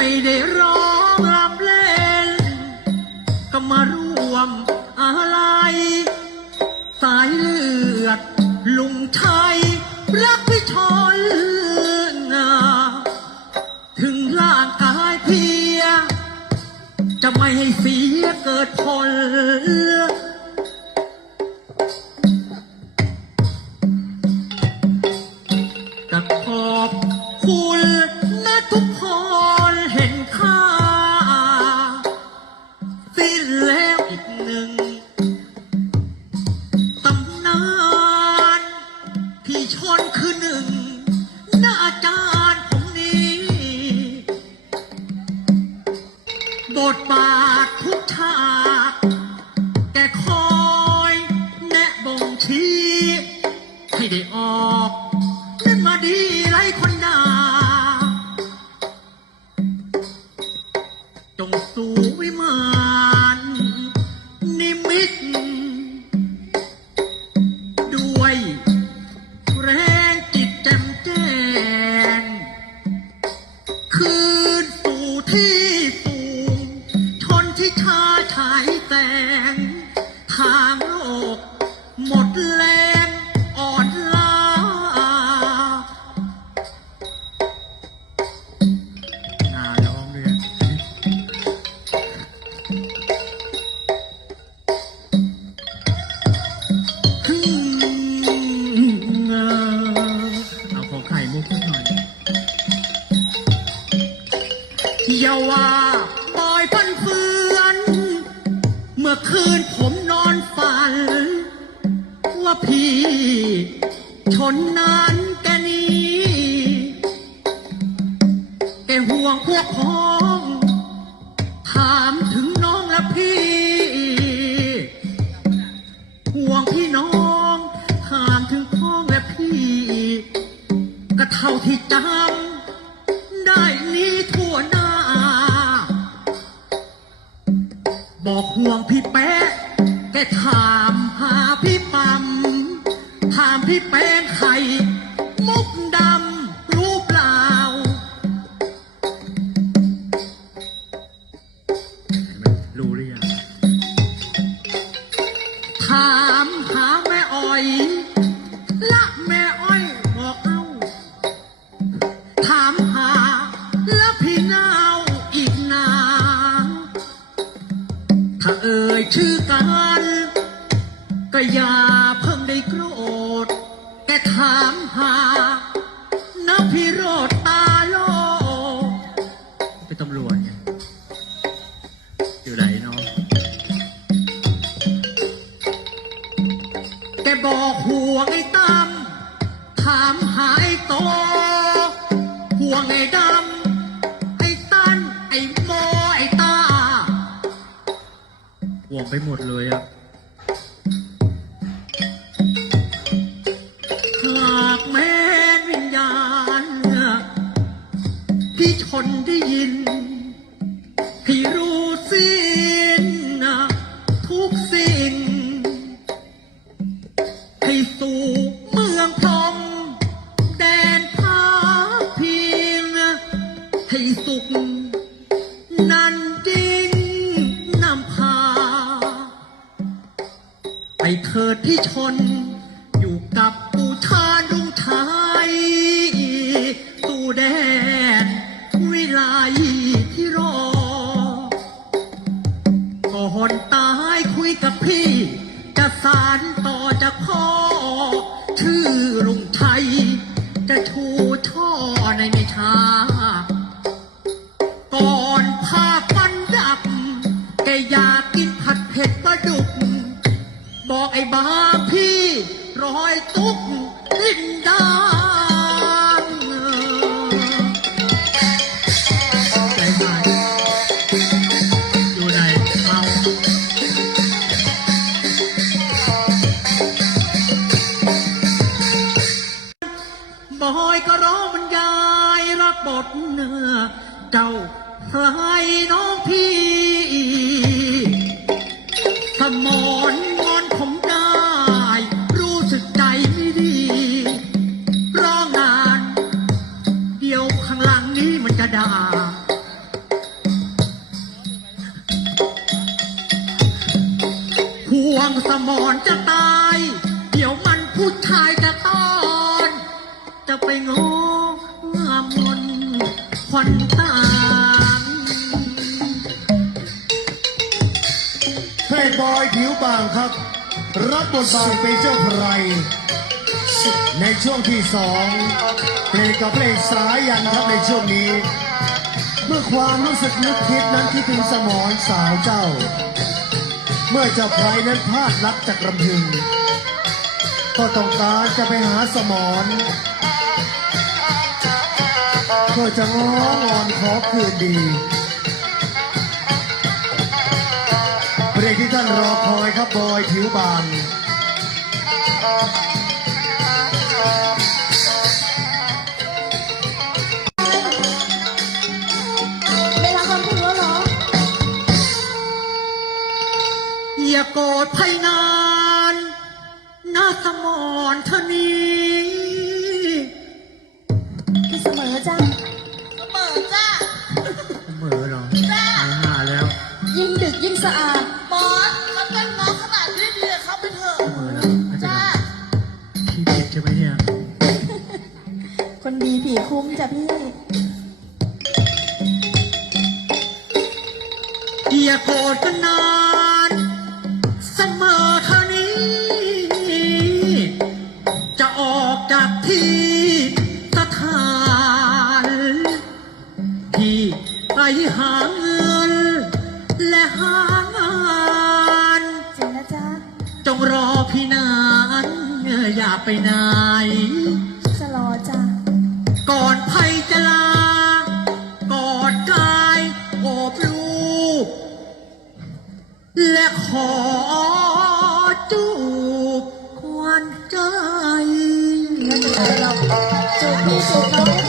ไม่ได้ร้องรำเล่น ก็มาร่วมอะไร สายเลือด ลุงชัยรักพี่ชนนาถึงร่างกายเพีย จะไม่ให้เสียเกิดผลจะขอบคุณ อาจารย์ผมนี้ บทบาททุกฉากแกคอยแนะบ่งชี้ให้ได้ออกนั่นมาดีไรคนด่าจงสู่วิมานนิมิต ด้วย หมดแรงอ่อนล้าน่าร้องเลยเอาขอไข่มุกสักหน่อยอย่าว่าปล่อยพันเฟือน เมื่อคืนผม ว่าพี่ชนนั้นแกนี้แกห่วงพวกพ้อง ถามถึงน้องและพี่ ห่วงพี่น้อง ถามถึงพ้องและพี่ ก็เท่าที่จำได้นี้ทั่วหน้า บอกห่วงพี่แป๊ะแกถามหาพี่ปั๊มถาม พี่แป้งไข่ มุกดำรู้เปล่า รู้หรือยังถามหาแม่อ้อย ละแม่อ้อยบอกเอ้าถามหาแล้วพี่นาวอีกนางถ้าเอ่ยชื่อกันก็อย่า ไอ้ดำไอ้ตันไอ้โมไอ้ตาห่วงไปหมดเลยอะหากแม้นวิญญาณพี่ชนได้ยิน ชื่อลุงไทย จะชูช่อในไม่ช้า ก่อนพาฟันดับแกอยากกินผัดเผ็ดปลาดุก บอกไอ้บาพี่รอยตุกลินดา หมอนมอนผมได้ รู้สึกใจไม่ดี รองาน เดี๋ยวข้างหลังนี้มันจะดาห่วงสมอนจะตาย เดี๋ยวมันผู้ชายจะต้อน จะไปงอ เพลงบอยผิวบางครับ รับบทบาทเป็นเจ้าไพรในช่วงที่สองเพลงกับเพลงสายันครับในช่วงนี้ เมื่อความรู้สึกนึกคิดนั้นคิดถึงสมอนสาวเจ้า เมื่อเจ้าไพรนั้นพลาดรักจากลำพึง ก็ต้องการจะไปหาสมอนเพื่อจะง้องอนขอคืนดี เพลงที่ท่านรอคอยครับบอยผิวบางไม่รักกันพูดแล้วเหรออย่าโกรธภัยนานนาสมอนเธอนี้ คนดีผีคุ้มจ้ะพี่ อย่าโกรธกันนานเสมอเท่านี้ จะออกจากที่สถานที่ไปหาเงิน และหางานจริงนะจ๊ะ จงรอพี่นานอย่าไปไหน และขอจูบควันใจไม่เป็นไรหรอจูบพี่จูบน้อง